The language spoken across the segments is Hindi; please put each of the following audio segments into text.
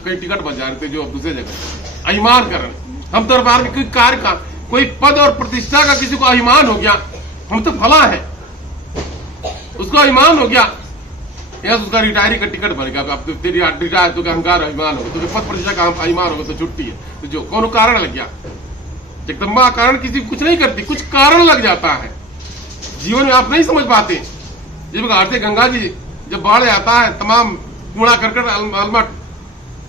कई टिकट बन जा रहे थे जो अब दूसरे जगह अभिमान कर रहे हैं। हम दरबार में कोई कार्य का, कोई पद और प्रतिष्ठा का किसी को अभिमान हो गया, हम तो फला है, उसको अभिमान हो गया, या उसका रिटायरी का टिकट बन गया। अब तेरी रिटायर तो अहंकार अभिमान होगा, तो पद प्रतिष्ठा का अभिमान होगा तो छुट्टी है। तो जो कौन कारण लग गया, जगदम्बा कारण किसी कुछ नहीं करती, कुछ कारण लग जाता है। जीवन में आप नहीं समझ पाते। जब आरती गंगा जी जब बाढ़ आता है, तमाम कूड़ा करकट अलमट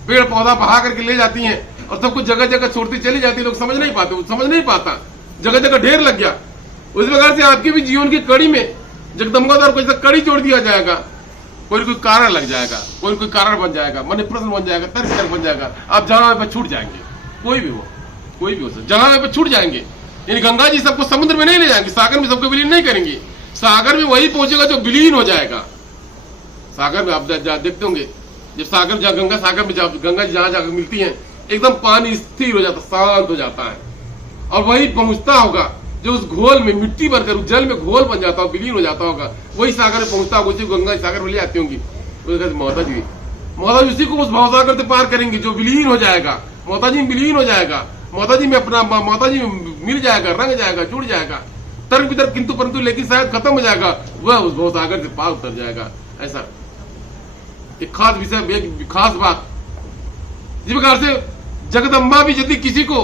पेड़ पौधा बहा करके ले जाती हैं और सब कुछ जगह जगह छोड़ती चली जाती है, लोग समझ नहीं पाते, समझ नहीं पाता, जगह जगह ढेर लग गया। उस प्रकार से आपके भी जीवन की कड़ी में जगदम्बा द्वारा कोई कड़ी जोड़ दिया जाएगा, कोई कारण लग जाएगा, कोई कारण बन जाएगा, मन प्रश्न बन जाएगा, तर्क बन जाएगा, आप जहां पे छूट जाएंगे। कोई भी हो जहां पे छूट जाएंगे। यानी गंगा जी सबको समुद्र में नहीं ले जाएंगे, सागर में सबको विलीन नहीं करेंगे, सागर में वही पहुंचेगा जो विलीन हो जाएगा। सागर में आप देखते होंगे, जब सागर जहाँ गंगा सागर में गंगा जी जहां जाकर मिलती है, एकदम पानी स्थिर हो जाता, शांत हो जाता है, और वही पहुंचता होगा जो उस घोल में मिट्टी बनकर उस जल में घोल बन जाता हो, विलीन हो जाता होगा, वही सागर में पहुंचता होगा, उसी गंगा सागर में ले आती होंगी। माता जी उसी को उस भावसागर से पार करेंगी जो विलीन हो जाएगा, माता जी विलीन हो जाएगा, माता जी में अपना माता जी मिल जाएगा, रंग जाएगा, जुड़ जाएगा, तर्क वितर्क किंतु परंतु लेकिन शायद खत्म हो जाएगा, वह उस भावसागर से पार उतर जाएगा। ऐसा एक खास विषय, एक खास बात। इस प्रकार से जगदम्बा भी यदि किसी को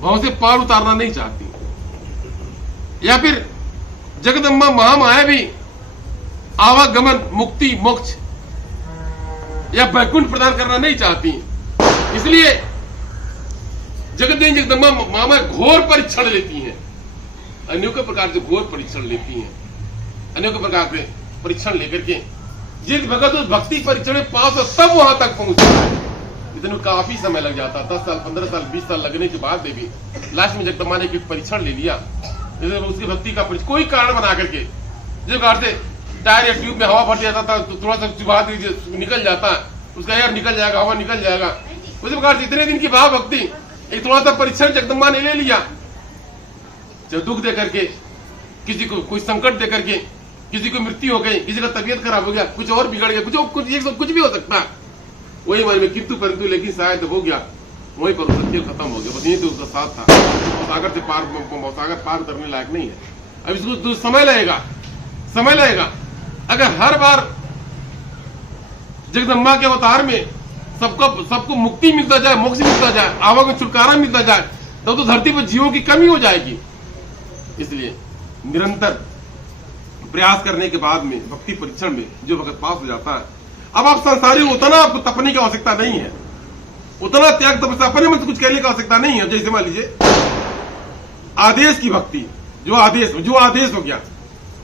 भाव से पार उतारना नहीं चाहती, या फिर जगदम्बा महामाया भी आवागमन, मुक्ति, मोक्ष या वैकुंठ प्रदान करना नहीं चाहती, इसलिए जगदेवी जगदम्बा महामाया घोर परीक्षण लेती हैं, अनेकों प्रकार से घोर परीक्षण लेती हैं, अनेकों प्रकार से परीक्षण लेकर के जिस भगत उस भक्ति परीक्षण में पास हो तब वहां तक पहुंचता है। इतने काफी समय लग जाता, 10 साल 15 साल 20 साल लगने के बाद भी लास्ट में जगदम्बा ने एक परीक्षण ले लिया, उसकी भक्ति का कोई कारण बना करके, जिस प्रकार से टायर या ट्यूब में हवा भर जाता था तो थोड़ा सा चुभा दीजिए निकल जाता है, उसका एयर निकल जाएगा, हवा निकल जाएगा, उसी प्रकार से इतने दिन की भाव भक्ति एक थोड़ा सा परीक्षण जगदम्बा ने ले लिया। जब दुख दे करके, किसी को कोई संकट दे करके, किसी को मृत्यु हो गई, किसी का तबीयत खराब हो गया, कुछ और बिगड़ गया, कुछ भी हो सकता है, वही मन में किंतु परंतु लेकिन शायद हो गया, वहीं पर सत्य खत्म हो गया, बस यही तो उसका साथ था। सागर से पार, सागर पार करने लायक नहीं है। अब इसको समय लगेगा। अगर हर बार जगदम्बा के अवतार में सबको मुक्ति मिलता जाए, मोक्ष मिलता जाए, आवागमन छुटकारा मिलता जाए, तब तो धरती पर जीवों की कमी हो जाएगी। इसलिए निरंतर प्रयास करने के बाद में भक्ति परीक्षण में जो भगत पास हो जाता है, अब आप संसारी उतना आपको तपने की आवश्यकता नहीं है, उतना त्याग तपस्या अपने मन से कुछ करने की आवश्यकता नहीं है। जैसे मान लीजिए आदेश की भक्ति, जो आदेश हो गया,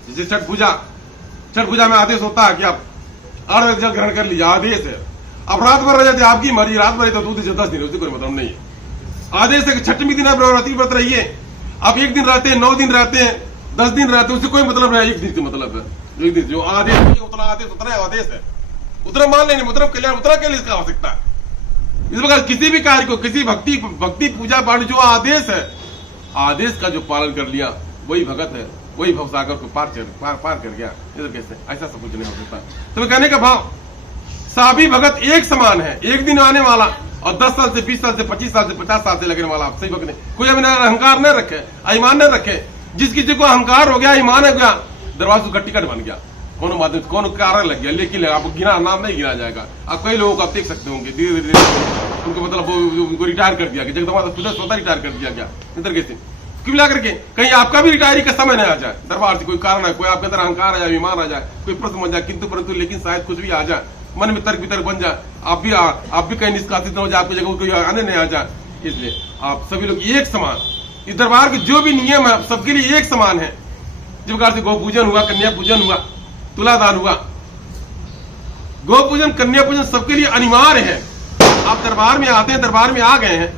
जैसे छठ पूजा में आदेश होता है कि आप 8 बजे जल ग्रहण कर लीजिए, आदेश है। अब रात भर रह जाते, आपकी मर्जी, रात भर तो दूध 10 दिन, उससे कोई मतलब नहीं है। आदेश है कि छठवीं दिन आप नवरात्रि व्रत रहिए, आप 1 दिन रहते हैं, 9 दिन रहते हैं, 10 दिन रहते हैं, उससे कोई मतलब नहीं, 1 दिन से मतलब है। 1 दिन जो आदेश उतना आदेश है, उतना मान लेंगे, उतना कल्याण, उतना के लिए इसका आवश्यकता है। इस प्रकार किसी भी कार्य को, किसी भक्ति पूजा पाठ जो आदेश है, आदेश का जो पालन कर लिया वही भगत है, वही भवसागर को पार कर गया। इधर कैसे ऐसा सब कुछ नहीं हो सकता। तो कहने का भाव, सभी भगत एक समान है, एक दिन आने वाला, और 10 साल से 20 साल से 25 साल से 50 साल से लगने वाला, आप सही भक्त नहीं। कोई अपना अहंकार न रखे, अभिमान न रखे। जिस किसी को अहंकार हो गया, ईमान हो गया, दरवाजा का टिकट बन गया, कौन माध्यम से कौन कारण लग गया, लेकिन आपको गिना नाम नहीं गिना जाएगा। आप कई लोगों को आप देख सकते होंगे, धीरे धीरे उनको मतलब उनको रिटायर कर दिया गया, जगदम्बा स्वतः रिटायर कर दिया गया। इस तरीके से क्यों मिला करके कहीं आपका भी रिटायरी का समय न आ जाए, दरबार से कोई कारण है, कोई आपके अंदर अहंकार आ जाए, ईमान आ जाए, कोई प्रश्न बन जाए, किंतु परंतु लेकिन शायद कुछ भी आ जाए, मन में तर्क वितर्क बन जाए, आप भी कहीं निष्कासित न हो जाए, आपकी जगह कोई आने नहीं आ जाए। इसलिए आप सभी लोग एक समान, इस दरबार के जो भी नियम है सबके लिए एक समान है। जिस प्रकार से गौ पूजन हुआ, कन्या पूजन हुआ, तुलादान हुआ, गौ पूजन, कन्या पूजन सबके लिए अनिवार्य है। आप दरबार में आते हैं, दरबार में आ गए हैं,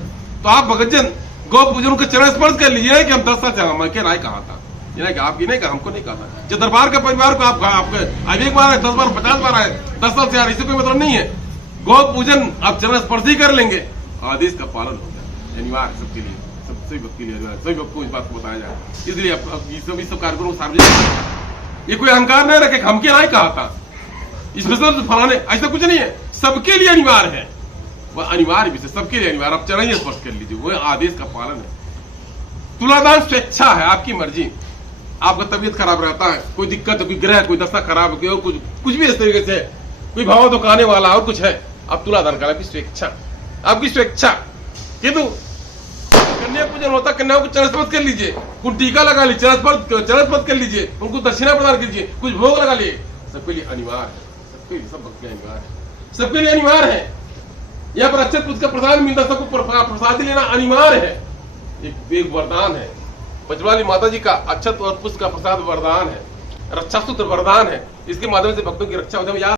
तो आप भगतजन गौ पूजन को चरण स्पर्श कर लीजिए कि हम 10 साल से हम के राय कहा था, ये नहीं कहा, आपकी नहीं कहा, हमको नहीं कहा था। जो दरबार का परिवार को आपके अब 1 बार है, 10 बार 50 बार आए, 10 साल से आ रहे, इससे कोई मतलब नहीं है। गौ पूजन आप चरण स्पर्श ही कर लेंगे, आदेश का पालन हो जाए, अनिवार्य सबके लिए, सभी भक्त के लिए, सभी भक्त को इस बात को बताया जाए। इसलिए अब सब कार्यक्रम सार्वजनिक, ये कोई अहंकार नहीं रखे, हमके राय कहा था, इसमें सब फलाने, ऐसा कुछ नहीं है, सबके लिए अनिवार्य है। वह अनिवार्य विषय, सबके लिए अनिवार्य। आप चढ़ाइए स्पर्श कर लीजिए, वह आदेश का पालन है। तुलादान स्वेच्छा है, आपकी मर्जी। आपका तबीयत खराब रहता है, कोई दिक्कत है, कोई ग्रह, कोई दशा खराब है, कोई कुछ भी इस तरीके से है, कोई भाव दुखाने वाला और कुछ है, आप तुलादान करें, आपकी स्वेच्छा, आपकी स्वेच्छा। किंतु कन्या पूजन होता, कन्याओं को चरणस्पर्श कर लीजिए, कुछ टीका लगा लीजिए, चरणस्पर्श कर लीजिए, उनको दक्षिणा प्रदान कीजिए, कुछ भोग लगा लिए, सबके लिए अनिवार्य है, सबके लिए, सब भक्त अनिवार्य है, सबके लिए अनिवार्य है। यहाँ पर अक्षत पुष्प का प्रसाद मिलता, सबको प्रसाद लेना अनिवार्य है। एक वरदान है, पंचवाली माता जी का अक्षत और पुष्प का प्रसाद वरदान है, रक्षा सूत्र वरदान है। इसके माध्यम से भक्तों की रक्षा हो जाए।